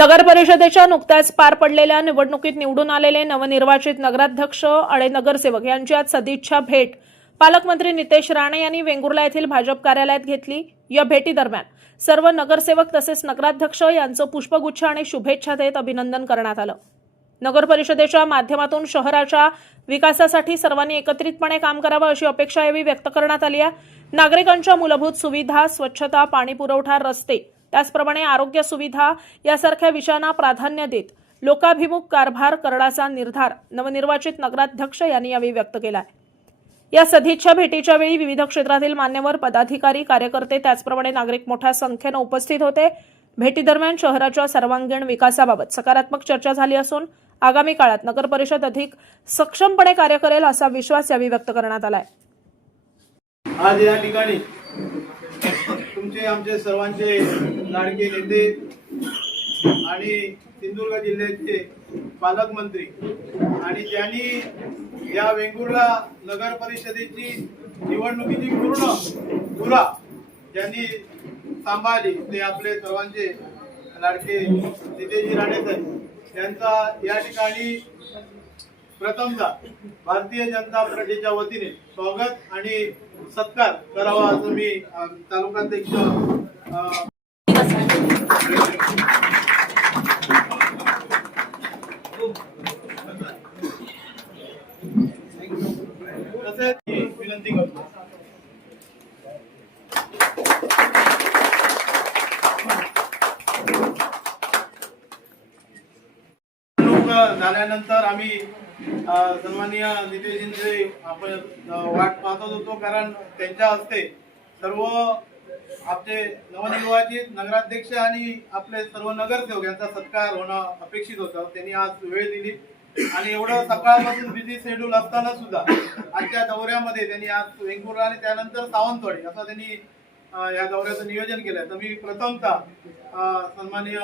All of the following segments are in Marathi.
नगर परिषदेच्या नुकत्याच पार पडलेल्या निवडणुकीत निवडून आलेले नवनिर्वाचित नगराध्यक्ष आणि नगरसेवक यांची आज सदिच्छा भेट पालकमंत्री नितेश राणे यांनी वेंगुर्ला येथील भाजप कार्यालयात घेतली। या भेटीदरम्यान सर्व नगरसेवक तसेच नगराध्यक्ष यांचं पुष्पगुच्छ आणि शुभेच्छा देत अभिनंदन करण्यात आलं। नगर परिषदेच्या माध्यमातून शहराच्या विकासासाठी सर्वांनी एकत्रितपणे काम करावं अशी अपेक्षा यावेळी व्यक्त करण्यात आली आहे। नागरिकांच्या मूलभूत सुविधा, स्वच्छता, पाणी पुरवठा, रस्ते, त्याचप्रमाणे आरोग्य सुविधा यासारख्या विषयांना प्राधान्य देत लोकाभिमुख कारभार करण्याचा निर्धार नवनिर्वाचित नगराध्यक्ष यांनी यावेळी व्यक्त केला आहे। या सदिच्छा भेटीच्या वेळी विविध क्षेत्रातील मान्यवर पदाधिकारी, कार्यकर्ते, त्याचप्रमाणे नागरिक मोठ्या संख्येने उपस्थित होते। भेटीदरम्यान शहराच्या सर्वांगीण विकासाबाबत सकारात्मक चर्चा झाली असून आगामी काळात नगर परिषद अधिक सक्षमपणे कार्य करेल असा विश्वास यावेळी व्यक्त करण्यात आला आहे। आज या ठिकाणी तुमचे आमचे सर्वांचे लाडके नेते आणि सिंधुदुर्ग जिल्ह्याचे पालकमंत्री आणि ज्यांनी या वेंगुर्ला नगर परिषदेची निवडणुकीची पूर्ण धुरा ज्यांनी सांभाळली ते आपले सर्वांचे लाडके नितेशजी राणे साहेब त्यांचा या ठिकाणी प्रथमतः भारतीय जनता पार्टीच्या वतीने स्वागत आणि सत्कार करावा असं मी तालुकाध्यक्ष तसेच विनंती करतो। झाल्यानंतर आम्ही सन्माननीय नितेशजींचे आपण वाट पाहत होतो, कारण त्यांच्या हस्ते सर्व आपले नवनिर्वाचित नगराध्यक्ष आणि आपले सर्व नगरसेवक यांचा सत्कार होणं अपेक्षित होतं। त्यांनी आज वेळ दिली आणि एवढं सकाळपासून बिझी शेड्यूल असताना सुद्धा आजच्या दौऱ्यामध्ये त्यांनी आज वेंगुर्ला आणि त्यानंतर सावंतवाडी असं त्यांनी या दौऱ्याचं नियोजन केलंय। तर मी प्रथमतः सन्माननीय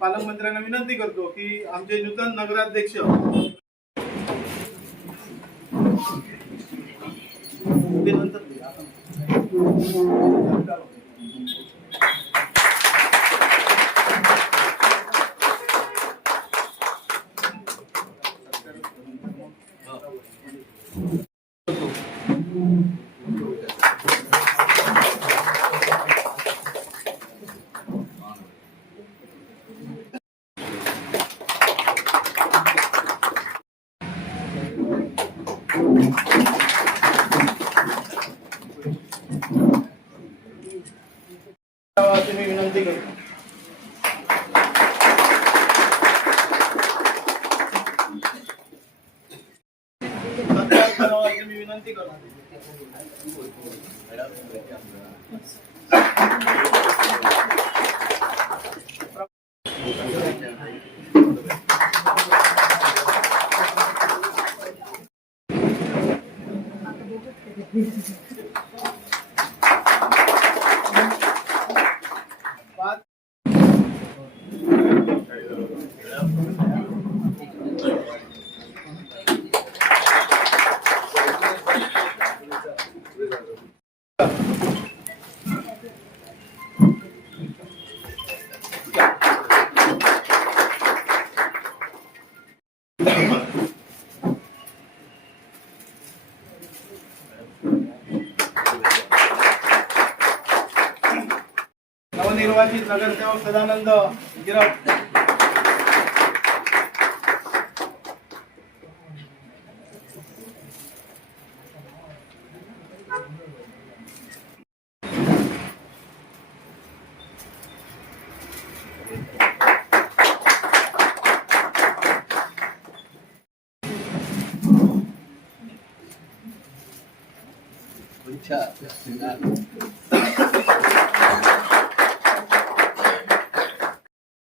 पालकमंत्र्यांना विनंती करतो की आमचे नूतन नगराध्यक्ष मी विनंती करतो। मी विनंती करतो। नवनिर्वाचित नगरसेवक सदानंद गिरप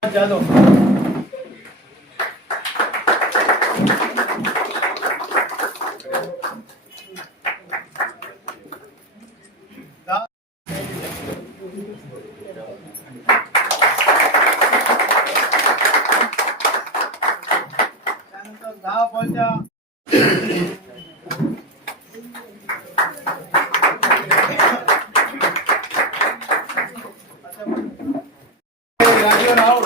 जाधव त्यानंतर 10 बॉलच्या राजीव राव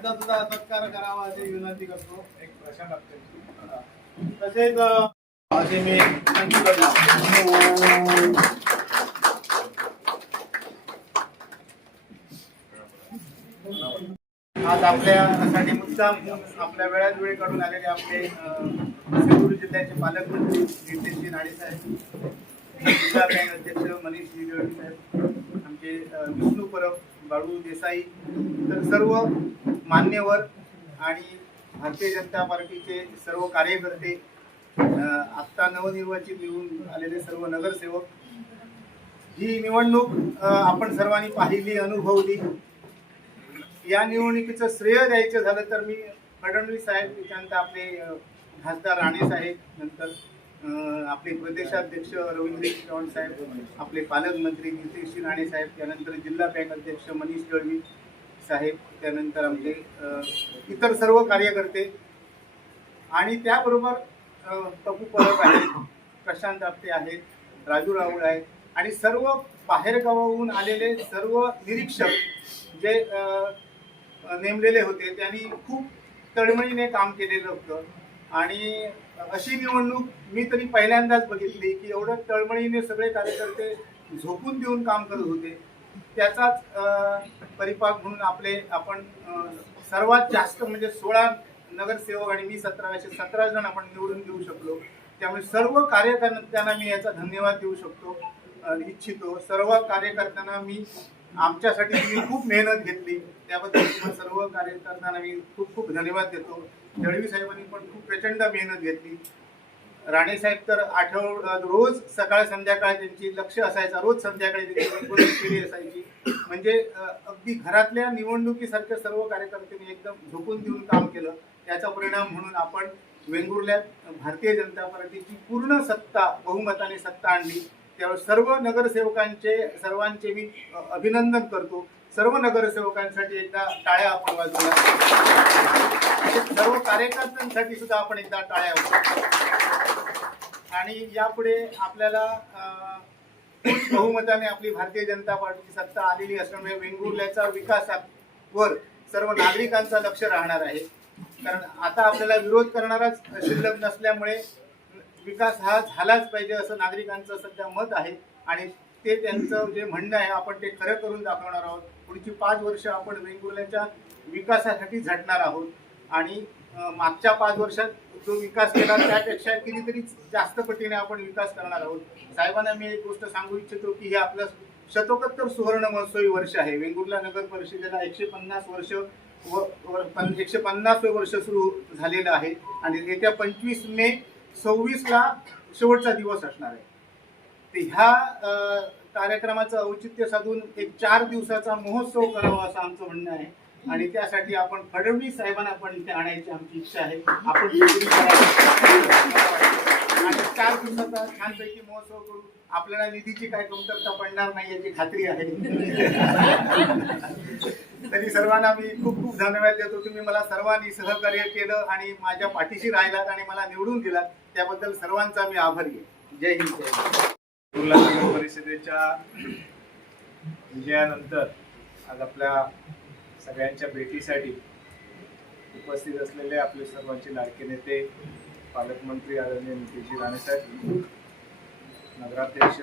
त्यांचा सुद्धा सत्कार करावा अशी विनंती करतो. एक प्रशांत आपटे तसेच असे मी विनंती करतो. आज आपल्यासाठी मुद्दाम आपल्या वेळात वेळ काढून आलेले आपले सिंधुदुर्ग जिल्ह्याचे पालकमंत्री नितेशजी राणे साहेब, जिल्हा बँक अध्यक्ष मनीष निगळी साहेब, आमचे विष्णू परब, बाळू देसाई, तर सर्व मान्यवर आणि भारतीय जनता पार्टीचे सर्व कार्यकर्ते, आत्ता नवनिर्वाचित निवडून आलेले सर्व नगरसेवक, ही निवडणूक आपण सर्वांनी पाहिली, अनुभवली. या निवडणुकीचं श्रेय द्यायचं झालं तर मी फडणवीस साहेब, त्यानंतर आपले खासदार राणे साहेब, नंतर आपले प्रदेशाध्यक्ष रवींद्र चव्हाण साहेब, आपले पालकमंत्री नितेश राणे साहेब, त्यानंतर जिल्हा बँक अध्यक्ष मनीष दळवी साहेब, त्यानंतर आमचे इतर सर्व कार्यकर्ते आणि त्याबरोबर पप्पू परब आहेत, प्रशांत आपटे आहेत, राजू राऊळ आहेत आणि सर्व बाहेरगावाहून आलेले सर्व निरीक्षक जे नेमलेले होते, त्यांनी खूप तळमळीने काम केलेलं होतं. आणि अशी निवडणूक मी तरी पहिल्यांदाच बघितली की एवढं तळमळीने सगळे कार्यकर्ते झोकून देऊन काम करत होते. त्याचाच परिपाक म्हणून आपण सर्वात जास्त म्हणजे 16 नगरसेवक आणि मी 17 जण आपण निवडून देऊ शकलो. त्यामुळे सर्व कार्यकर्त्यांना मी याचा धन्यवाद देऊ इच्छितो. सर्व कार्यकर्त्यांना मी आमच्यासाठी मी खूप मेहनत घेतली, त्याबद्दल सर्व कार्यकर्त्यांना मी खूप खूप धन्यवाद देतो. दळवी साहेबांनी पण खूप प्रचंड मेहनत घेतली. राणे साहेब तर रोज सकाळ संध्याकाळ त्यांची लक्ष असायचा, रोज संध्याकाळी त्यांची असायची. म्हणजे अगदी घरातल्या निवडणुकीसारख्या सर्व कार्यकर्त्यांनी एकदम झोकून देऊन काम केलं. त्याचा परिणाम म्हणून आपण वेंगुर्ल्यात भारतीय जनता पार्टीची पूर्ण सत्ता, बहुमताने सत्ता आणली. त्यावेळी सर्व सर्वांचे मी अभिनंदन करतो. सर्व नगरसेवकांसाठी एकदा टाळ्या आपण वाजवल्या, सर्व कार्यकर्त्यांसाठी सुद्धा आपण एकदा टाळ्या वाजवल्या. आणि यापुढे आपल्याला बहुमताने आपली भारतीय जनता पार्टीची सत्ता आलेली असल्यामुळे वेंगुर्ल्याचा विकासावर सर्व नागरिकांचं लक्ष राहणार आहे. कारण आता आपल्याला विरोध करणाराच शिल्लक नसल्यामुळे विकास हा झालाच पाहिजे असं नागरिकांचं सध्या मत आहे. आणि ते त्यांचं जे म्हणणं आहे आपण ते खरं करून दाखवणार आहोत. पुढची 5 वर्ष आपण वेंगुर्ल्याच्या विकासासाठी झटणार आहोत. आणि मागच्या 5 वर्षात जो विकास केला त्यापेक्षा कितीतरी जास्त पटीने आपण विकास करणार आहोत. साहेबांना मी एक गोष्ट सांगू इच्छितो की हे आपलं शतकोत्तर सुवर्ण महोत्सवी वर्ष आहे. वेंगुर्ला नगर परिषदेला 150 वर्ष 150वे वर्ष सुरू झालेलं आहे. आणि येत्या 25 मे 26ला शेवटचा दिवस असणार आहे. तर ह्या कार्यक्रमाचं औचित्य साधून एक 4 दिवसाचा महोत्सव करावा असं आमचं म्हणणं आहे. आणि त्यासाठी आपण फडणवीस साहेबांना पण इथे आणायची आमची इच्छा आहे. आपण आणि 4 दिवसाचा छानपैकी महोत्सव करू. आपल्याला निधीची काय कमतरता पडणार नाही याची खात्री आहे. तरी सर्वांना मी खूप खूप धन्यवाद देतो. तुम्ही मला सर्वांनी सहकार्य केलं आणि माझ्या पाठीशी राहिलात आणि मला निवडून दिलात, त्याबद्दल सर्वांचा मी आभारी आहे. जय हिंद. वेंगुर्ला नगर परिषदेच्या विजयानंतर आज आपल्या सगळ्यांच्या भेटीसाठी उपस्थित असलेले आपले सर्वांचे लाडके नेते, पालकमंत्री आदरणीय नितेशजी राणे साहेब, नगराध्यक्ष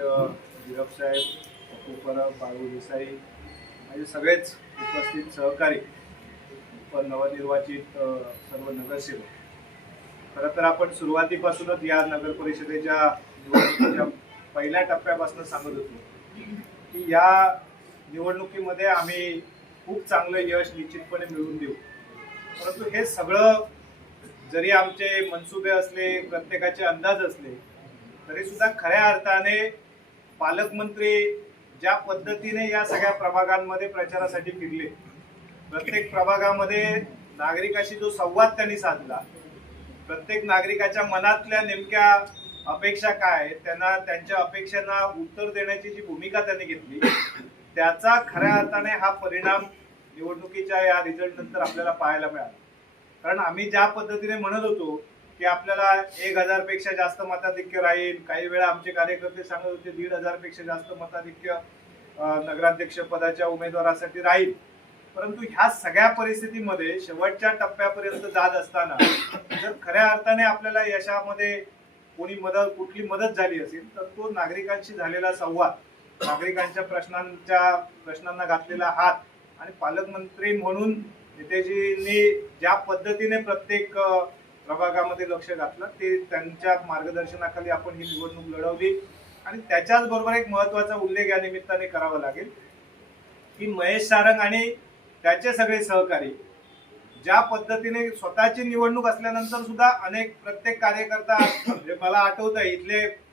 वीरप साहेब, पप्पू परब, बाळू देसाई, म्हणजे सगळेच उपस्थित सहकारी, पण नवनिर्वाचित सर्व नगरसेवक. खरं तर आपण सुरुवातीपासूनच या नगर परिषदेच्या निवडणुकीच्या पहिल्या टप्प्यापासून सांगत होतो की या निवडणुकीमध्ये आम्ही खूप चांगलं यश निश्चितपणे मिळवून देऊ. परंतु हे सगळं जरी आमचे मनसुबे असले, प्रत्येकाचे अंदाज असले, तरी सुद्धा खऱ्या अर्थाने पालकमंत्री ज्या पद्धतीने या सगळ्या प्रभागांमध्ये प्रचारासाठी फिरले, प्रत्येक प्रभागामध्ये नागरिकाशी जो संवाद त्यांनी साधला, प्रत्येक नागरिकाच्या मनातल्या नेमक्या अपेक्षा काय, त्यांना त्यांच्या अपेक्षांना उत्तर देण्याची जी भूमिका त्यांनी घेतली, त्याचा खऱ्या अर्थाने हा परिणाम निवडणुकीच्या या रिझल्ट नंतर आपल्याला पाहायला मिळाला. कारण आम्ही ज्या पद्धतीने म्हणत होतो की आपल्याला 1000 पेक्षा जास्त मताधिक्य राहील, काही वेळा आमचे कार्यकर्ते सांगत होते 1500 पेक्षा जास्त मताधिक्य नगराध्यक्ष पदाच्या उमेदवारासाठी राहील, परंतु ह्या सगळ्या परिस्थितीमध्ये शेवटच्या टप्प्यापर्यंत जात असताना जर खऱ्या अर्थाने आपल्याला यशामध्ये कुठली मदत झाली असेल तर तो नागरिकांशी झालेला संवाद, नागरिकांच्या प्रश्नांना घातलेला हात आणि पालकमंत्री म्हणून नितेशजींनी ज्या पद्धतीने प्रत्येक प्रभागामध्ये लक्ष घातलं ते त्यांच्या मार्गदर्शनाखाली आपण ही निवडणूक लढवली. आणि त्याच्याच बरोबर एक महत्वाचा उल्लेख या निमित्ताने करावा लागेल की महेश सारंग आणि त्याचे सगळे सहकारी ज्या पद्धतीने स्वतःची निवडणूक असल्यानंतर सुद्धा प्रत्येक कार्यकर्ता मला आठवत आहे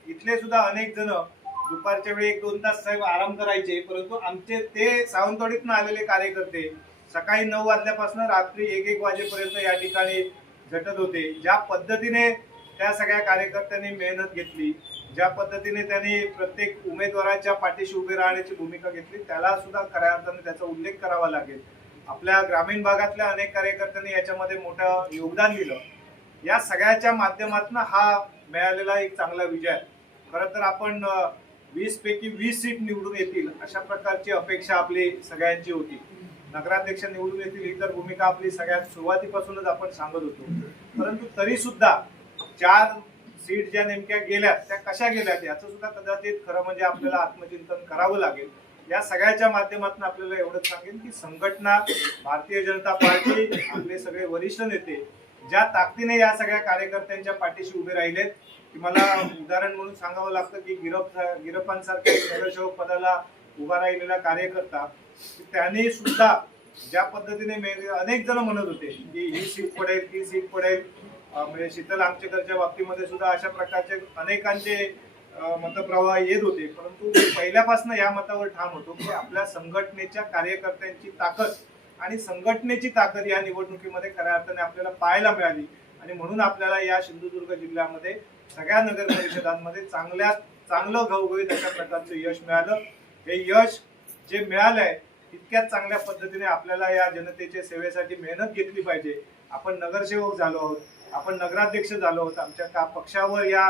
इथले सुद्धा अनेक जण दुपारच्या वेळी 1-2 तास साहेब आराम करायचे, परंतु आमचे ते सावंतवाडीतून आलेले कार्यकर्ते सकाळी 9 वाजल्यापासून रात्री 1-1 वाजेपर्यंत या ठिकाणी झटत होते. ज्या पद्धतीने त्या सगळ्या कार्यकर्त्यांनी मेहनत घेतली, ज्या पद्धतीने त्यांनी प्रत्येक उमेदवाराच्या पाठीशी उभे राहण्याची भूमिका घेतली, त्याला सुद्धा खऱ्या अर्थाने त्याचा उल्लेख करावा लागेल. आपल्या ग्रामीण भागातल्या अनेक कार्यकर्त्यांनी याच्यामध्ये मोठं योगदान दिलं. या सगळ्याच्या माध्यमातून हा मिळालेला एक चांगला विजय आहे. खरं तर आपण 20 पैकी 20 सीट निवडून येतील अशा प्रकारची अपेक्षा आपली सगळ्यांची होती. नगराध्यक्ष निवडून येतील ही तर भूमिका आपली सगळ्यात सुरुवातीपासूनच आपण सांगत होतो. परंतु तरी सुद्धा 4 सीट ज्या नेमक्या गेल्यात त्या कशा गेल्यात याचं सुद्धा कदाचित खरं म्हणजे आपल्याला आत्मचिंतन करावं लागेल. या सगळ्याच्या माध्यमातून आपल्याला एवढंच सांगेन की संघटना, भारतीय जनता पार्टी, आपले सगळे वरिष्ठ नेते ज्या ताकदीने या सगळ्या कार्यकर्त्यांच्या पाठीशी उभे राहिलेत की मला उदाहरण म्हणून सांगावं लागतं की गिरप्पांसारख्या नगरसेवक पदाला उभा राहिलेला कार्यकर्ता त्यांनी सुद्धा ज्या पद्धतीने अनेक जण म्हणत होते की ही सीट पडेल, ती सीट पडेल, म्हणजे शीतल आमचेकरच्या बाबतीमध्ये सुद्धा अशा प्रकारचे अनेकांचे मतप्रवाह येत होते. परंतु पहिल्यापासून या मतावर ठाम होतो की आपल्या संघटनेच्या कार्यकर्त्यांची ताकद आणि संघटनेची ताकद या निवडणुकीमध्ये खऱ्या अर्थाने आपल्याला पाहायला मिळाली. आणि म्हणून आपल्याला या सिंधुदुर्ग जिल्ह्यामध्ये सगळ्या नगर परिषदांमध्ये चांगलं घवघवीत अशा प्रकारचं यश मिळालं. हे यश जे मिळालंय तितक्याच चांगल्या पद्धतीने आपल्याला या जनतेच्या सेवेसाठी मेहनत घेतली पाहिजे. आपण नगरसेवक झालो आहोत, आपण नगराध्यक्ष झालो आहोत, आमच्या पक्षावर या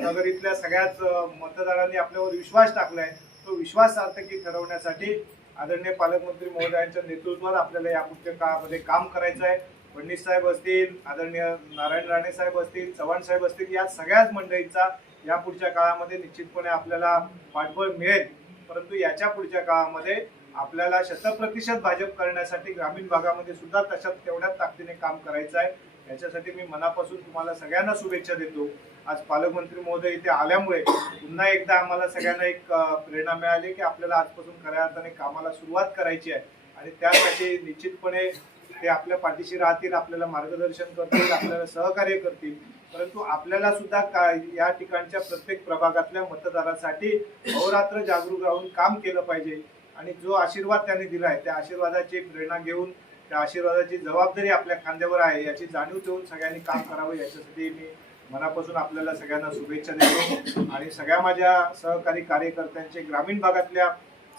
नगरीतल्या सगळ्याच मतदारांनी आपल्यावर विश्वास टाकलाय. तो विश्वास सार्थकी ठरवण्यासाठी आदरणीय पालकमंत्री महोदयांच्या नेतृत्वात आपल्याला यापुढच्या काळामध्ये काम करायचं आहे. फडणवीस साहेब असतील, आदरणीय नारायण राणे साहेब असतील, चव्हाण साहेब असतील, या सगळ्याच मंडळींचा यापुढच्या काळामध्ये निश्चितपणे आपल्याला पाठबळ मिळेल. परंतु याच्या पुढच्या काळामध्ये आपल्याला 100% भाजप करण्यासाठी ग्रामीण भागामध्ये सुद्धा तेवढ्याच ताकदीने काम करायचं आहे. याच्यासाठी मी मनापासून तुम्हाला सगळ्यांना शुभेच्छा देतो. आज पालकमंत्री महोदय इथे आल्यामुळे पुन्हा एकदा आम्हाला सगळ्यांना एक प्रेरणा मिळाली की आपल्याला आजपासून खऱ्या अर्थाने कामाला सुरुवात करायची आहे. आणि त्यासाठी निश्चितपणे ते आपल्या पाठीशी राहतील, आपल्याला मार्गदर्शन करतील, आपल्याला सहकार्य करतील. परंतु आपल्याला सुद्धा या ठिकाणच्या प्रत्येक प्रभागातल्या मतदारासाठी अहोरात्र जागरूक राहून काम केलं पाहिजे. आणि जो आशीर्वाद त्यांनी दिला आहे त्या आशीर्वादाची प्रेरणा घेऊन त्या आशीर्वादाची जबाबदारी आपल्या खांद्यावर आहे याची जाणीव ठेवून सगळ्यांनी काम करावं. याच्यासाठी मी मनापासून आपल्याला सगळ्यांना शुभेच्छा देतो. आणि सगळ्या माझ्या सहकारी कार्यकर्त्यांचे, ग्रामीण भागातल्या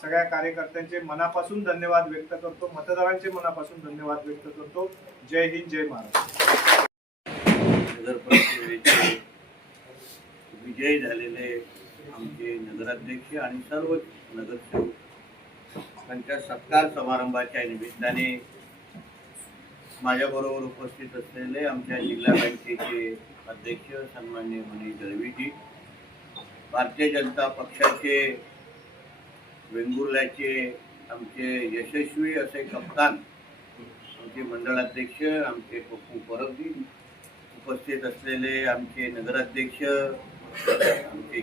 सगळ्या कार्यकर्त्यांचे मनापासून धन्यवाद व्यक्त करतो, मतदारांचे मनापासून धन्यवाद व्यक्त करतो. जय हिंद, जय महाराष्ट्र. नगर परिषदेचे विजयी झालेले आमचे नगराध्यक्ष आणि सर्व नगरसेवक त्यांच्या सत्कार समारंभाच्या निमित्ताने माझ्याबरोबर उपस्थित असलेले आमच्या जिल्हा बँकेचे अध्यक्ष सन्माननीय मनीष दळवीजी, भारतीय जनता पक्षाचे वेंगुर्ल्याचे आमचे यशस्वी असे कप्तान, आमचे मंडळाध्यक्ष आमचे पप्पू परबजी, उपस्थित असलेले आमचे नगराध्यक्ष आमचे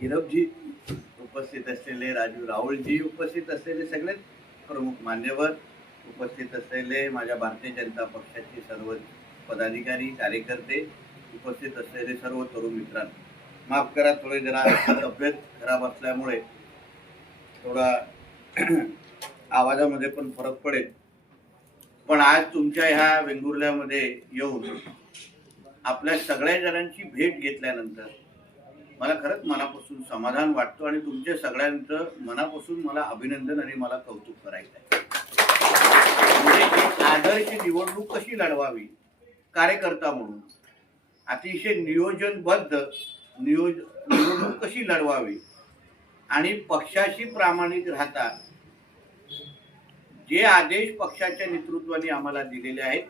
गिरपजी, उपस्थित असलेले राजू राहुलजी, उपस्थित असलेले सगळे प्रमुख मान्यवर, उपस्थित असलेले माझ्या भारतीय जनता पक्षाचे सर्व पदाधिकारी, कार्यकर्ते, उपस्थित असलेले सर्व तरुण मित्रांनो, माफ करा थोडे जरा तब्येत खराब असल्यामुळे थोडा आवाजामध्ये पण फरक पडेल. पण आज तुमच्या ह्या वेंगुर्ल्यामध्ये येऊन आपल्या सगळ्या जणांची भेट घेतल्यानंतर मला खरंच मनापासून समाधान वाटतं आणि तुमच्या सगळ्यांचं मनापासून मला अभिनंदन आणि मला कौतुक करायचं आहे. म्हणजे आदर्श निवडणूक कशी लढवावी कार्यकर्ता म्हणून अतिशय नियोजनबद्ध निवडणूक कशी लढवावी आणि पक्षाशी प्रामाणिक राहता जे आदेश पक्षाच्या नेतृत्वाने आम्हाला दिलेले आहेत,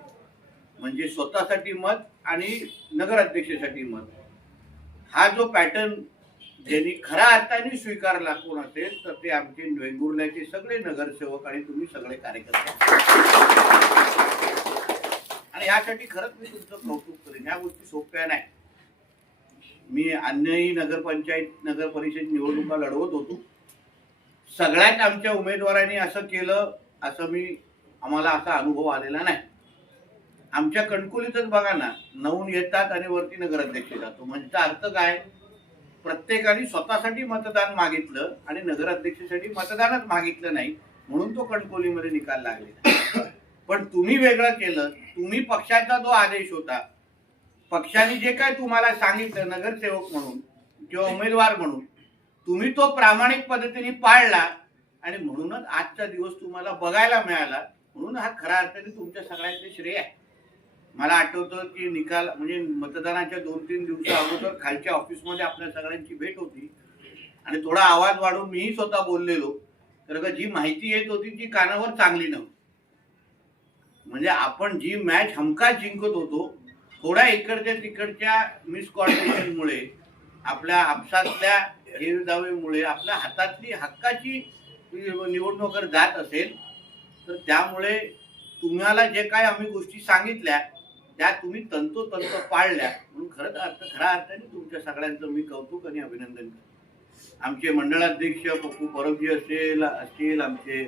म्हणजे स्वतःसाठी मत आणि नगराध्यक्षासाठी मत, हा जो पॅटर्न ज्यांनी खऱ्या अर्थाने स्वीकारला कोण असेल तर ते आमचे वेंगुर्ल्याचे सगळे नगरसेवक आणि तुम्ही सगळे कार्यकर्ते. आणि यासाठी खरंच मी तुमचं कौतुक करेन. ह्या गोष्टी सोप्या नाही. मी अन्यही नगरपंचायत नगर परिषद निवडणुका लढवत होतो. सगळ्यात आमच्या उमेदवारांनी असं केलं असं आम्हाला असा अनुभव आलेला नाही. आमच्या कणकुलीतच बघा ना, नवून येतात आणि वरती नगराध्यक्ष जातो. म्हणजे अर्थ काय, प्रत्येकाने स्वतःसाठी मतदान मागितलं आणि नगराध्यक्षासाठी मतदानच मागितलं नाही, म्हणून तो कणकोलीमध्ये निकाल लागले. पण तुम्ही वेगळं केलं. तुम्ही पक्षाचा जो आदेश होता, पक्षाने जे काय तुम्हाला सांगितलं नगरसेवक म्हणून किंवा उमेदवार म्हणून, तुम्ही तो प्रामाणिक पद्धतीने पाळला आणि म्हणूनच आजचा दिवस तुम्हाला बघायला मिळाला. म्हणून हा खऱ्या अर्थाने तुमच्या सगळ्यांचे श्रेय आहे. मला आठवतं की निकाल म्हणजे मतदानाच्या 2-3 दिवसा अगोदर खालच्या ऑफिसमध्ये आपल्या सगळ्यांची भेट होती आणि थोडा आवाज वाढवून मीही स्वतः बोललेलो. तर जी माहिती येत होती ती कानावर चांगली नव्हती. म्हणजे आपण जी मॅच हमखास जिंकत होतो, थोड्या इकडच्या तिकडच्या मिसकॉर्डिनेशनमुळे, आपल्या आपसातल्या हेरदावेमुळे आपल्या हातातली हक्काची निवडणूक जात असेल तर त्यामुळे तुम्हाला जे काय आम्ही गोष्टी सांगितल्या त्या तुम्ही तंतोतंत पाळल्या. म्हणून खऱ्या अर्थाने तुमच्या सगळ्यांचं मी कौतुक आणि अभिनंदन करतो. आमचे मंडळाध्यक्ष पप्पू परबजी असतील, आमचे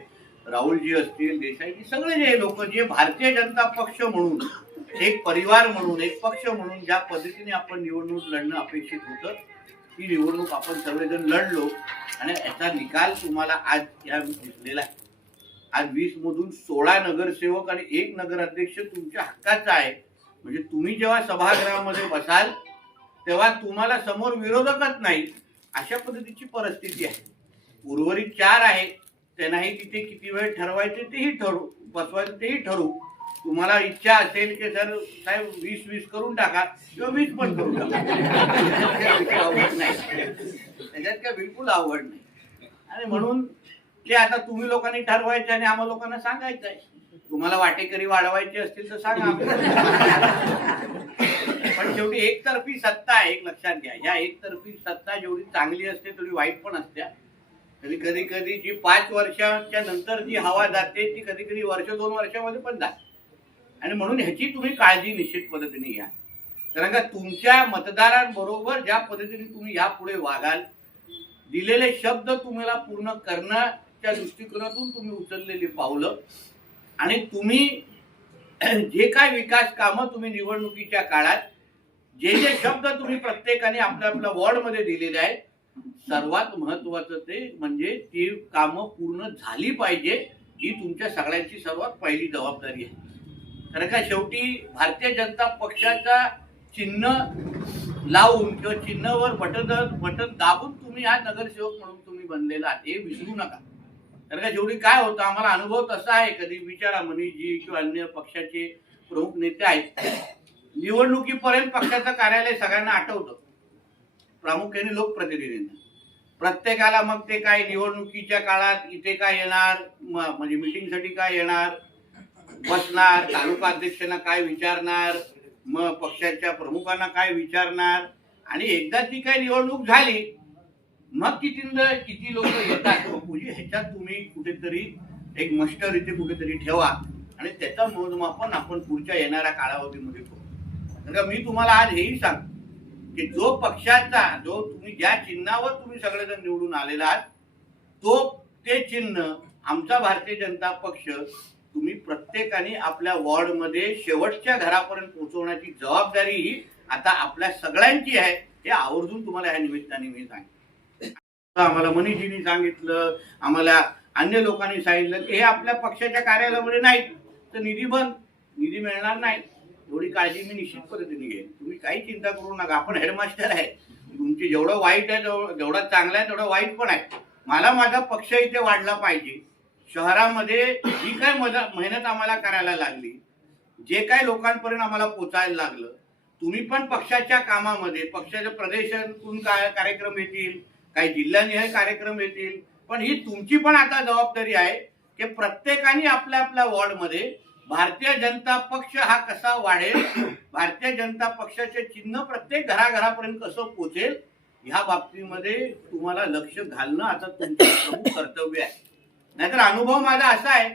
राहुलजी असतील, देसाईजी, सगळे जे लोक जे भारतीय जनता पक्ष म्हणून एक परिवार म्हणून एक पक्ष म्हणून ज्या पद्धतीने आपण निवडणूक लढणं अपेक्षित होतं, ती निवडणूक आपण सगळेजण लढलो आणि याचा निकाल तुम्हाला आज या दिसलेला आहे. आज 20 मधून 16 नगरसेवक आणि 1 नगराध्यक्ष तुमच्या हक्काचा आहे. म्हणजे तुम्ही जेव्हा सभागृहामध्ये बसाल तेव्हा तुम्हाला समोर विरोधकच नाही, अशा पद्धतीची परिस्थिती आहे. उर्वरित 4 आहे, त्यांनाही तिथे किती वेळ ठरवायचे तेही ठरवू, बसवायचं तेही ठरवू. तुम्हाला इच्छा असेल की सर साहेब 20-20 करून टाका किंवा 20 पण करून टाका, आवड नाही, त्याच्यात काय बिलकुल आवड नाही. आणि म्हणून ते आता तुम्ही लोकांनी ठरवायचं आणि आम्हा लोकांना सांगायचं आहे. तुम्हाला वाटेकरी वाढवायचे असतील तर सांगा. पण शेवटी एकतर्फी सत्ता आहे, एक लक्षात घ्या. या एकतर्फी सत्ता जेवढी चांगली असते तेवढी वाईट पण असते. कधी कधी जी 5 वर्षाच्या नंतर जी हवा जाते ती कधी कधी 1-2 वर्षामध्ये पण जाते. आणि म्हणून ह्याची तुम्ही काळजी निश्चित पद्धतीने घ्या. कारण का तुमच्या मतदारांबरोबर ज्या पद्धतीने तुम्ही यापुढे वागाल, दिलेले शब्द तुम्हाला पूर्ण करण्याच्या दृष्टिकोनातून तुम्ही उचललेली पावलं आणि तुम्ही जे काय विकास कामं तुम्ही निवडणुकीच्या काळात जे शब्द तुम्ही प्रत्येकाने आपल्या वॉर्डमध्ये दिलेले आहेत, सर्वात महत्वाचं ते म्हणजे ती कामं पूर्ण झाली पाहिजे, ही तुमच्या सगळ्यांची सर्वात पहिली जबाबदारी आहे. कारण का शेवटी भारतीय जनता पक्षाचा चिन्ह लावून किंवा चिन्हावर बटन दाबून तुम्ही हा नगरसेवक म्हणून तुम्ही बनलेला आहात, हे विसरू नका. कारण का शेवटी काय होतं, आम्हाला अनुभव तसा आहे, कधी विचारा मनीषजी किंवा अन्य पक्षाचे प्रमुख नेते आहेत, निवडणुकीपर्यंत पक्षाचं कार्यालय सगळ्यांना आठवतं, प्रामुख्याने लोकप्रतिनिधींना. प्रत्येकाला मग ते काय निवडणुकीच्या काळात इथे काय येणार, म्हणजे मिटिंगसाठी काय येणार, बसणार, तालुका अध्यक्षांना काय विचारणार, मग पक्षाच्या प्रमुखांना काय विचारणार. आणि एकदा ती काय निवडणूक झाली मग किती लोक येतात ह्याच्यात तुम्ही कुठेतरी एक मस्टर इथे कुठेतरी ठेवा आणि त्याचं मोजमापन आपण पुढच्या येणाऱ्या कालावधीमध्ये करू. मी तुम्हाला आज हेही सांग की जो पक्षाचा तुम्ही ज्या चिन्हावर तुम्ही सगळेजण निवडून आलेला आहात ते चिन्ह आमचा भारतीय जनता पक्ष तुम्ही प्रत्येकाने आपल्या वॉर्डमध्ये शेवटच्या घरापर्यंत पोहोचवण्याची जबाबदारी ही आता आपल्या सगळ्यांची आहे. हे आवर्जून तुम्हाला ह्या निमित्ताने मी सांगितलं. आम्हाला मनीषजींनी सांगितलं, आम्हाला अन्य लोकांनी सांगितलं की हे आपल्या पक्षाच्या कार्यालयामध्ये नाहीत तर निधी मिळणार नाही. एवढी काळजी मी निश्चित पद्धतीने घेईन. तुम्ही काही चिंता करू नका. आपण हेडमास्टर आहे. तुमचे जेवढं वाईट आहे जेवढा चांगला आहे तेवढं वाईट पण आहे. मला माझा पक्ष इथे वाढला पाहिजे. शहरामध्ये जी काय मेहनत आम्हाला करायला लागली, जे काय लोकांपर्यंत आम्हाला पोचायला लागलं, तुम्ही पण पक्षाच्या कामामध्ये पक्षाच्या प्रदेशातून कार्यक्रम येतील, काही जिल्ह्यानिहाय कार्यक्रम येतील, पण ही तुमची पण आता जबाबदारी आहे की प्रत्येकाने आपल्या आपल्या वॉर्डमध्ये भारतीय जनता पक्ष हा कसा वाढेल, भारतीय जनता पक्षाचे चिन्ह प्रत्येक घराघरापर्यंत कसं पोहोचेल, ह्या बाबतीमध्ये तुम्हाला लक्ष घालणं आता तुमचं प्रमुख कर्तव्य आहे. नाहीतर अनुभव माझा असा आहे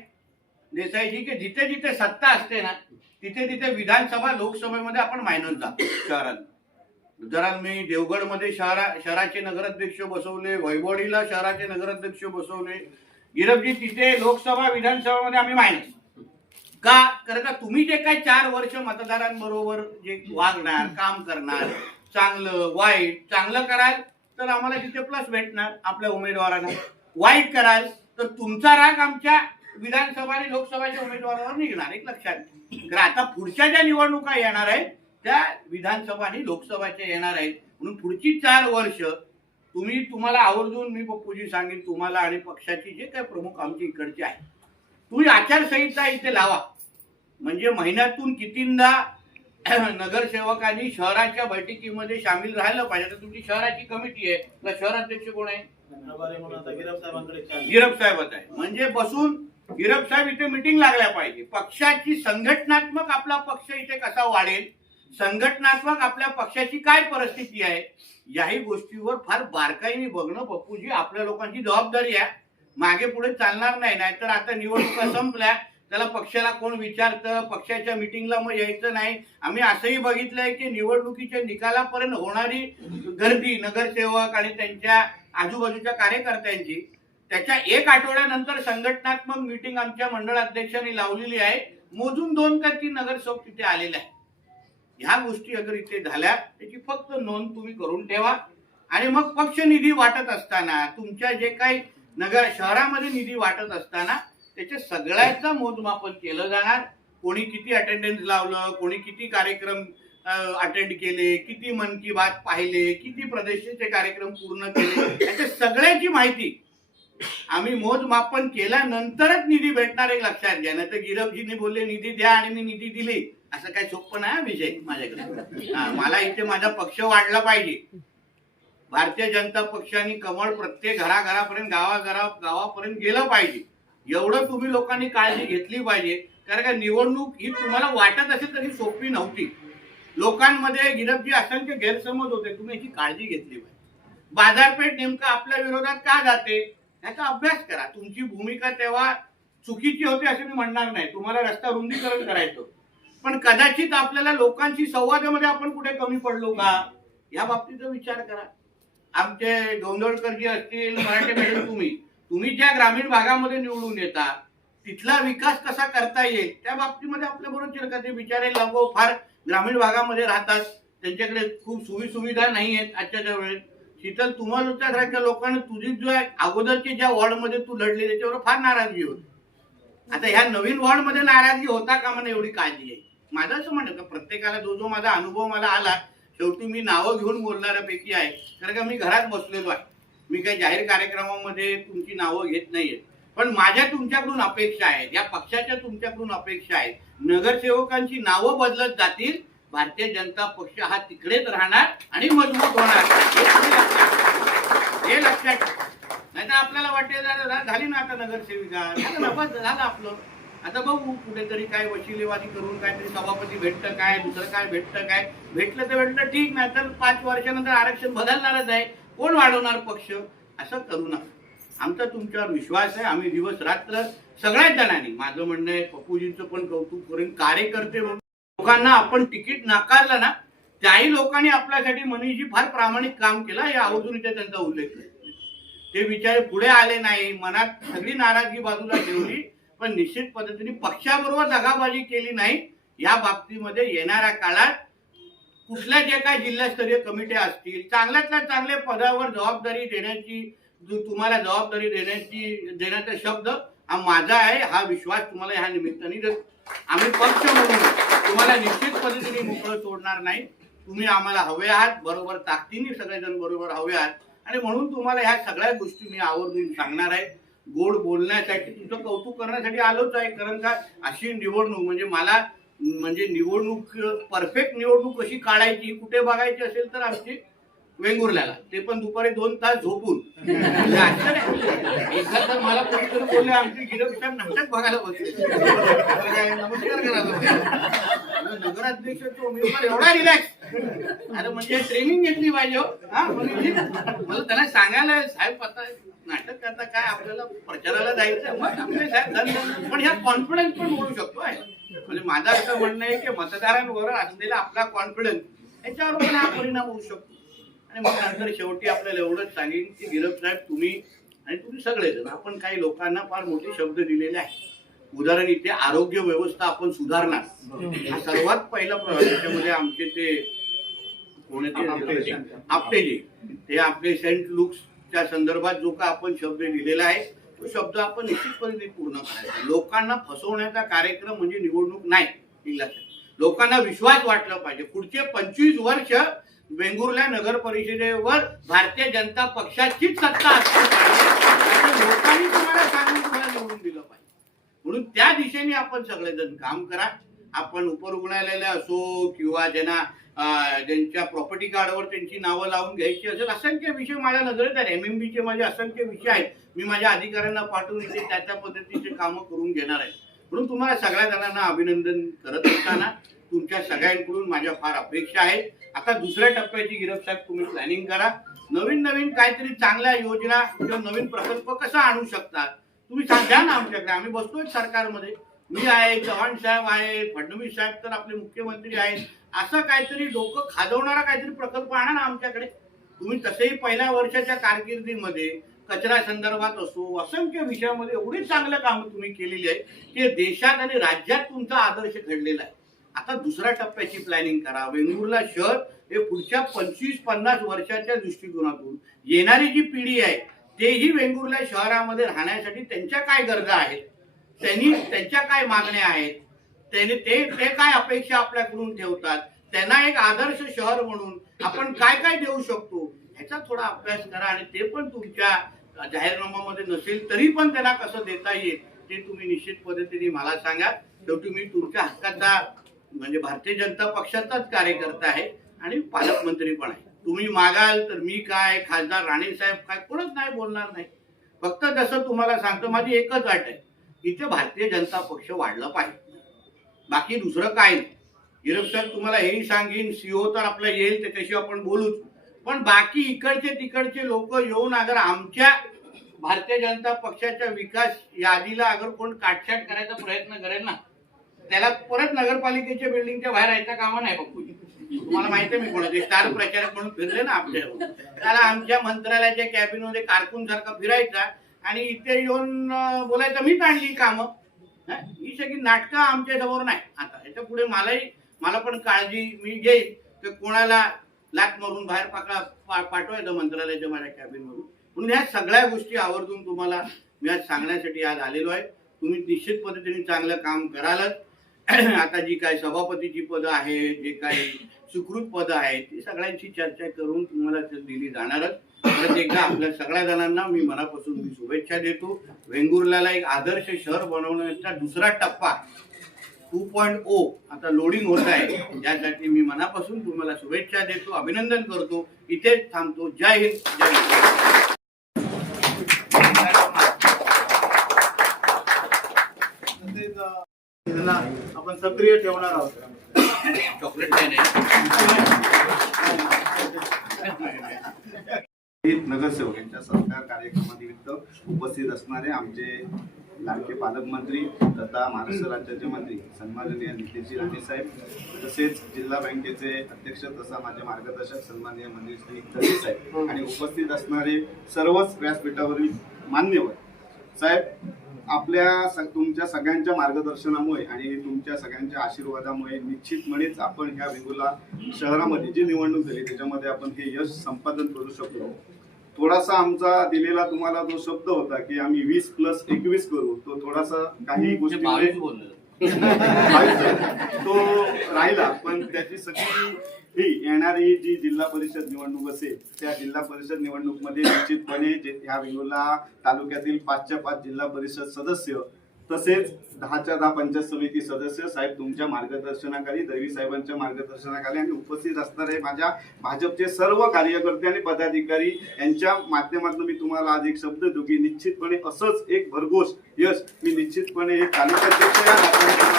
देसाईजी की जिथे जिथे सत्ता असते ना तिथे तिथे विधानसभा लोकसभेमध्ये आपण मायनस जातो. शहरात जरा मी देवगडमध्ये शहराचे नगराध्यक्ष बसवले, वैभवडीला शहराचे नगराध्यक्ष बसवले, गिरबजी तिथे लोकसभा विधानसभामध्ये आम्ही मायनस का? कारण का तुम्ही जे काही 4 वर्ष मतदारांबरोबर जे वागणार, काम करणार, चांगलं वाईट, चांगलं कराल तर आम्हाला तिथे प्लस भेटणार आपल्या उमेदवारांना, वाईट कराल तर तुमचा राग आमच्या विधानसभा आणि लोकसभाच्या उमेदवारावर निघणार. एक लक्षात घ्या. आता पुढच्या ज्या निवडणुका येणार आहेत त्या विधानसभा आणि लोकसभाच्या येणार आहेत, म्हणून पुढची 4 वर्ष तुम्हाला आवर्जून मी पप्पूजी सांगेन तुम्हाला आणि पक्षाची जे काही प्रमुख आमची इकडचे आहे, तुम्ही आचारसंहिता इथे लावा. म्हणजे महिन्यातून कितींदा नगरसेवकांनी शहराच्या बैठकीमध्ये सामील राहायला पाहिजे. तर तुमची शहराची कमिटी आहे, तर शहराध्यक्ष कोण आहे? गिरब साहेबच आहे. म्हणजे बसून गिरब साहेब इथे मीटिंग लागल्या पाहिजे. पक्षाची संघटनात्मक आपला पक्ष इथे कसा वाढेल, संघटनात्मक आपल्या पक्षाची काय परिस्थिती आहे, याही गोष्टीवर फार बारकाईने बघणं पप्पूजी आपल्या लोकांची जबाबदारी आहे. मागे पुढे चालणार नाही. नाहीतर आता निवडणुका संपल्या त्याला पक्षाला कोण विचारतं, पक्षाच्या मिटिंगला मग यायचं नाही. आम्ही असंही बघितलंय की निवडणुकीच्या निकालापर्यंत होणारी गर्दी नगरसेवक आणि त्यांच्या आजूबाजूच्या कार्यकर्त्यांची, त्याच्या 1 आठवड्यानंतर संघटनात्मक मिटिंग आमच्या मंडळ अध्यक्षांनी लावलेली आहे. मोजून 2 का 3 नगरसेवक तिथे आलेले आहेत. ह्या गोष्टी अगर इथे झाल्या त्याची फक्त नोंद तुम्ही करून ठेवा. आणि मग पक्ष निधी वाटत असताना तुमच्या जे काही शहरामध्ये निधी वाटत असताना त्याच्या सगळ्याचं मोजमापन केलं जाणार. कोणी किती अटेंडन्स लावलं, कोणी किती कार्यक्रम अटेंड केले, किती मन की बात पाहिले, किती प्रदेशाचे कार्यक्रम पूर्ण केले, याच्या सगळ्याची माहिती आम्ही मोजमापन केल्यानंतरच निधी भेटणार. एक लक्षात घ्या. नाही तर गिरबजीने बोलले निधी द्या आणि मी निधी दिली, असं काही सोपं नाही विषय माझ्याकडे. मला इथे माझा पक्ष वाढला पाहिजे. भारतीय जनता पक्षाने कमळ प्रत्येक घराघरापर्यंत गावापर्यंत गेलं पाहिजे. एवढं तुम्ही लोकांनी काळजी घेतली पाहिजे. कारण का निवडणूक ही तुम्हाला वाटत असेल तरी सोपी नव्हती. लोकांमध्ये गिरबजी असंख्य गैरसमज होते, तुम्ही याची काळजी घेतली पाहिजे. बाजारपेठ नेमकं आपल्या विरोधात का जाते याचा अभ्यास करा. तुमची भूमिका तेव्हा चुकीची होती असं मी म्हणणार नाही. तुम्हाला रस्ता रुंदीकरण करायचं, पण कदाचित आपल्याला लोकांशी संवादामध्ये आपण कुठे कमी पडलो का या बाबतीचा विचार करा. आमचे गोंधळकरजी असतील, मराठे मॅडम, तुम्ही ज्या ग्रामीण भागामध्ये निवडून येता तिथला विकास कसा करता येईल त्या बाबतीमध्ये आपल्या बरोबर ते बिचारे लोक फार ग्रामीण भागामध्ये राहतात, त्यांच्याकडे खूप सुविधा नाही आहेत आजच्या वेळेत. शीतल, तुम्हाला लोकांना तुझी जो अगोदरचे ज्या वॉर्डमध्ये तू लढले त्याच्यावर फार नाराजगी होती. आता ह्या नवीन वॉर्डमध्ये नाराजगी होता का म्हणून एवढी काळजी आहे. माझं असं म्हणतं का प्रत्येकाला जो माझा अनुभव मला आला, शेवटी मी नावं घेऊन बोलणाऱ्यापैकी आहे. कारण का मी घरात बसलेलो आहे. मी काही जाहीर कार्यक्रमामध्ये तुमची नावं घेत नाहीये. पण माझ्या तुमच्याकडून अपेक्षा आहेत, या पक्षाच्या तुमच्याकडून अपेक्षा आहेत. नगरसेवकांची नावं बदलत जातील, भारतीय जनता पक्ष हा तिकडेच राहणार आणि मजबूत होणार, हे लक्षात. नाही तर आपल्याला वाटेल झाली ना आता नगरसेविका, झालं आपलं. आता बघू कुठेतरी काय वशिलेवादी करून काहीतरी सभापती भेटतं काय, दुसरं काय भेटतं काय, भेटलं तर भेटलं ठीक, नाही तर 5 वर्षानंतर आरक्षण बदलणारच आहे. कोण वाढवणार पक्ष? असं करू नका. आमचा तुमच्यावर विश्वास आहे. आम्ही दिवस रात्र सगळ्याच जणांनी, माझं म्हणणं आहे पप्पूजींचं पण कौतुक करेन, कार्यकर्ते लोकांना आपण तिकीट नाकारलं ना त्याही लोकांनी आपल्यासाठी मनीषी फार प्रामाणिक काम केलं, हे आवर्जून इथे त्यांचा उल्लेख आहे. ते विचार पुढे आले नाही, मनात सगळी नाराजगी बाजूला ठेवली, पण निश्चित पद्धतीने पक्षाबरोबर दगाबाजी केली नाही. या बाबतीमध्ये येणाऱ्या काळात कुठल्या जे काही जिल्हास्तरीय कमिट्या असतील, चांगल्यातल्या चांगल्या पदावर जबाबदारी देण्याची, तुम्हाला जबाबदारी देण्याचा शब्द हा माझा आहे. हा विश्वास तुम्हाला ह्या निमित्ताने देतो. आम्ही पक्ष म्हणून तुम्हाला निश्चित पद्धतीने मोकळं सोडणार नाही. तुम्ही आम्हाला हवे आहात, बरोबर ताकदीने सगळेजण बरोबर हवे आहात. आणि म्हणून तुम्हाला ह्या सगळ्या गोष्टी मी आवर्जून सांगणार आहे. गोड बोलण्यासाठी, तुमचं कौतुक करण्यासाठी आलोच आहे. कारण का अशी निवडणूक म्हणजे मला म्हणजे निवडणूक परफेक्ट निवडणूक कशी काढायची कुठे बघायची असेल तर आमची वेंगुर्ल्याला, ते पण दुपारी 2 तास झोपून. एखादं मला कोणीतरी बोलले आमचे गिरप साहेब नाटक बघायला बसले, नमस्कार करायला. नगराध्यक्षाचा उमेदवार एवढा रिलॅक्स, अरे म्हणजे ट्रेनिंग घेतली पाहिजे. मला त्यांना सांगायला साहेब आता नाटक करता काय, आपल्याला प्रचाराला जायचं मग आपले साहेब, पण ह्या कॉन्फिडन्स पण बोलू शकतो आहे. म्हणजे माझं असं म्हणणं आहे की मतदारांवर असलेला आपला कॉन्फिडन्स याच्यावर पण हा परिणाम होऊ शकतो. आणि मग नंतर शेवटी आपल्याला एवढंच सांगेन की गिरप साहेब तुम्ही आणि तुम्ही सगळेजण आपण काही लोकांना फार मोठे शब्द दिलेले आहेत. उदाहरण इथे आरोग्य व्यवस्था आपण सुधारणार, हा सर्वात पहिला त्याच्यामध्ये आमचे ते कोणते आपटेजी, ते आपले सेंट लुक्सच्या संदर्भात जो का आपण शब्द दिलेला आहे तो शब्द आपण निश्चितपणे पूर्ण करायचा. लोकांना फसवण्याचा कार्यक्रम म्हणजे निवडणूक नाही. लोकांना विश्वास वाटला पाहिजे. पुढचे 25 वर्ष वेंगुर्ला नगर परिषदेवर भारतीय जनता पक्षाचीच सत्ता असते, लोकांनी तुम्हाला सांगून तुम्हाला निवडून दिलं पाहिजे. म्हणून त्या दिशेने आपण सगळेजण काम करा. आपण उपरुग्णालयाला असो किंवा ज्यांच्या प्रॉपर्टी कार्डवर त्यांची नावं लावून घ्यायची असेल, असंख्य विषय माझ्या नजरेत आहेत. MMBचे माझे असंख्य विषय आहेत. मी माझ्या अधिकाऱ्यांना पाठवून इथे त्या पद्धतीचे कामं करून घेणार आहे. म्हणून तुम्हाला सगळ्या जणांना अभिनंदन करत असताना तुमच्या सगळ्यांकडून माझ्या फार अपेक्षा आहेत. आता दुसऱ्या टप्प्याची गिरप साहेब तुम्ही प्लॅनिंग करा. नवीन काहीतरी चांगल्या योजना किंवा नवीन प्रकल्प कसा आणू शकतात तुम्ही सांगा ना आमच्याकडे. आम्ही बसतोय सरकारमध्ये, मी आहे, चव्हाण साहेब आहे, फडणवीस साहेब तर आपले मुख्यमंत्री आहेत. असं काहीतरी डोकं खाजवणारा काहीतरी प्रकल्प आणा ना आमच्याकडे. तुम्ही तसेही पहिल्या वर्षाच्या कारकिर्दीमध्ये कचरा संदर्भात असो असंख्य विषयामध्ये एवढी चांगलं कामं तुम्ही केलेली आहे की देशात आणि राज्यात तुमचा आदर्श घडलेला आहे. आता दुसऱ्या टप्प्याची प्लॅनिंग करा. वेंगुर्ला शहर हे पुढच्या 25-50 वर्षाच्या दृष्टिकोनातून येणारी जी पिढी आहे तेही वेंगुर्ला शहरामध्ये राहण्यासाठी त्यांच्या काय गरजा आहेत, त्यांच्या काय मागण्या आहेत, ते काय अपेक्षा आपल्याकडून ठेवतात, त्यांना एक आदर्श शहर म्हणून आपण काय काय देऊ शकतो ह्याचा थोडा अभ्यास करा. आणि ते पण तुमच्या जाहीरनाम्यामध्ये नसेल तरी पण त्याला कसं देता येईल ते तुम्ही निश्चित पद्धतीने मला सांगा. शेवटी मी तुमच्या हक्काचा म्हणजे भारतीय जनता पक्षाचाच कार्यकर्ता आहे आणि पालकमंत्री पण आहे. तुम्ही मागाल तर मी काय, खासदार राणे साहेब काय, कोणच नाही बोलणार नाही. फक्त जसं तुम्हाला सांगतो माझी एकच अट आहे, इथे भारतीय जनता पक्ष वाढला पाहिजे, बाकी दुसरं काय नाही. गिरप साहेब तुम्हाला हेही सांगेन, सीओ तर आपला येईल त्याच्याशी आपण बोलूच, पण बाकी इकडचे तिकडचे लोक येऊन अगर आमच्या भारतीय जनता पक्षाच्या विकास यादीला अगर कोण काटछाट करायचा प्रयत्न करेल ना त्याला परत नगरपालिकेच्या बिल्डिंगच्या बाहेर यायचा कामा नाही. बघू तुम्हाला माहिती आहे मी कोणाचे स्टार प्रचारक म्हणून फिरले ना आपल्या, त्याला आमच्या मंत्रालयाच्या कॅबिनमध्ये कारकून सारखा फिरायचा आणि इथे येऊन बोलायचं मीच आणली कामं. ही सगळी नाटकं आमच्या समोर नाही. आता याच्या पुढे मला पण काळजी मी घेईल की कोणाला लात मारून बाहेर पाठवायचं मंत्रालयाच्या माझ्या कॅबिनमधून. म्हणून ह्या सगळ्या गोष्टी आवर्जून तुम्हाला मी आज सांगण्यासाठी आज आलेलो आहे. तुम्ही निश्चित पद्धतीने चांगलं काम करालच. आता जी काही सभापतीची पदं आहेत, जे काही स्वीकृत पदं आहेत, ती सगळ्यांची चर्चा करून तुम्हाला दिली जाणारच. परत एकदा आपल्या सगळ्या जणांना मी मनापासून शुभेच्छा देतो. वेंगुर्ल्याला एक आदर्श शहर बनवण्याचा दुसरा टप्पा 2.0 आता लोडिंग होत आहे, त्यासाठी मी मनापासून तुम्हाला शुभेच्छा देतो, अभिनंदन करतो. इथेच थांबतो. जय हिंद, जय हिंद. आपण सक्रिय ठेवणार आहोत. चॉकलेट नगरसेवक यांच्या सत्कार कार्यक्रमानिमित्त उपस्थित असणारे आमचे लाडके पालकमंत्री तथा महाराष्ट्र राज्याचे मंत्री सन्माननीय नितेशजी राणे साहेब, तसेच जिल्हा बँकेचे अध्यक्ष तथा माझे मार्गदर्शक सन्माननीय मनीषजी तर्री साहेब आणि उपस्थित असणारे सर्वच व्यासपीठावरील मान्यवर साहेब, तुमच्या सगळ्यांच्या मार्गदर्शनामुळे आणि तुमच्या सगळ्यांच्या आशीर्वादामुळे निश्चितपणेच आपण ह्या वेंगुर्ला शहरामध्ये जी निवडणूक झाली त्याच्यामध्ये आपण हे यश संपादन करू शकलो. थोडासा आमचा दिलेला तुम्हाला जो शब्द होता की आम्ही 20+21 करू, तो थोडासा काही गोष्टी तो राहिला, पण त्याची सगळी ही येणारी जी जिल्हा परिषद निवडणूक असेल त्या जिल्हा परिषद निवडणूक मध्ये निश्चितपणे ह्या वेंगुर्ला तालुक्यातील 5च्या 5 जिल्हा परिषद सदस्य तसेच 10च्या 10 पंचायत समिती सदस्य साहेब तुमच्या मार्गदर्शनाखाली, दैवी साहेबांच्या मार्गदर्शनाखाली आणि उपस्थित असणारे माझ्या भाजपचे सर्व कार्यकर्ते आणि पदाधिकारी यांच्या माध्यमातून मी तुम्हाला आज एक शब्द देतो की निश्चितपणे असंच एक भरघोस यश मी निश्चितपणे एक तालुकाध्यक्ष या नात्याने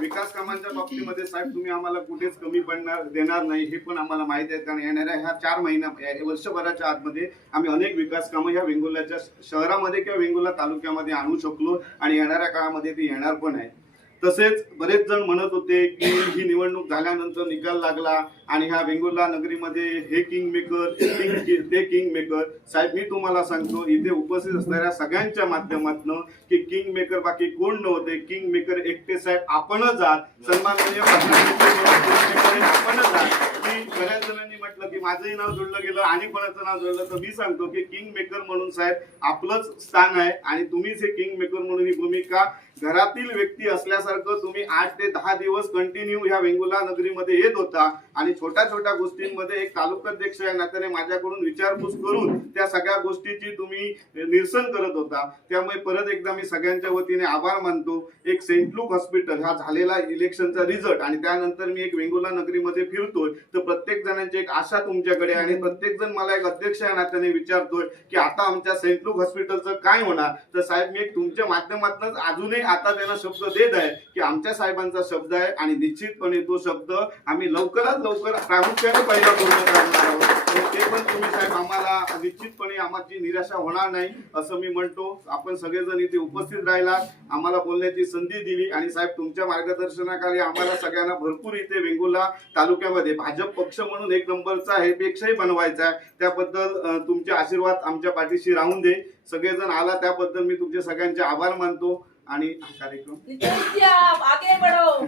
विकास कामांच्या बाबतीमध्ये साहेब तुम्ही आम्हाला कुठेच कमी पडणार देणार नाही हे पण आम्हाला माहिती आहे, कारण येणाऱ्या ह्या 4 महिन्या वर्षभराच्या आतमध्ये आम्ही अनेक विकास कामं ह्या वेंगुर्ल्याच्या शहरामध्ये किंवा वेंगुर्ला तालुक्यामध्ये आणू शकलो आणि येणाऱ्या काळामध्ये ती येणार पण आहे. तसेच बरेच जण म्हणत होते की ही निवडणूक झाल्यानंतर निकाल लागला आणि ह्या वेंगुर्ला नगरीमध्ये हे किंग मेकर ते किंग मेकर. साहेब मी तुम्हाला सांगतो इथे उपस्थित असणाऱ्या सगळ्यांच्या माध्यमातून की किंग मेकर बाकी कोण नव्हते, किंग मेकर एकटे साहेब आपणच आहात. सन्माननीय प्रधानमंत्री आपणच आहात. की बऱ्याच जणांनी म्हटलं की माझंही नाव जोडलं गेलं आणि कोणाचं नाव जोडलं, तर मी सांगतो की किंग मेकर म्हणून साहेब आपलंच स्थान आहे आणि तुम्हीच हे किंग मेकर म्हणून ही भूमिका घरातील व्यक्ती असल्यासारखं तुम्ही 8 ते 10 दिवस कंटिन्यू ह्या वेंगुर्ला नगरीमध्ये येत होता आणि छोट्या छोट्या गोष्टींमध्ये एक तालुकाध्यक्ष या नात्याने माझ्याकडून विचारपूस करून त्या सगळ्या गोष्टीची तुम्ही निरसन करत होता. त्यामुळे परत एकदा मी सगळ्यांच्या वतीने आभार मानतो. एक सेंट लूक हॉस्पिटल हा झालेला इलेक्शनचा रिझल्ट आणि त्यानंतर मी एक वेंगुर्ला नगरीमध्ये फिरतोय तर प्रत्येक जणांची एक आशा तुमच्याकडे आणि प्रत्येक जण मला एक अध्यक्ष या नात्याने विचारतोय की आता आमच्या सेंट लूक हॉस्पिटलचं काय होणार. तर साहेब मी एक तुमच्या माध्यमातूनच अजूनही आता त्यांना शब्द देत आहे की आमच्या साहेबांचा शब्द आहे आणि निश्चितपणे तो शब्द आम्ही लवकरात लवकर प्रामुख्याने पहिला पूर्ण करणार आहोत. ते पण तुम्ही साहेब आम्हाला निश्चितपणे आमची निराशा होणार नाही असं मी म्हणतो. आपण सगळेजण इथे उपस्थित राहिलात, आम्हाला बोलण्याची संधी दिली आणि साहेब तुमच्या मार्गदर्शनाखाली आम्हाला सगळ्यांना भरपूर इथे वेंगुर्ला तालुक्यामध्ये भाजप पक्ष म्हणून 1 नंबरचा हे पेक्षाही बनवायचा आहे. त्याबद्दल तुमचे आशीर्वाद आमच्या पाठीशी राहून दे. सगळेजण आला त्याबद्दल मी तुमचे सगळ्यांचे आभार मानतो आणि हा कार्यक्रम आगे बढ़ो.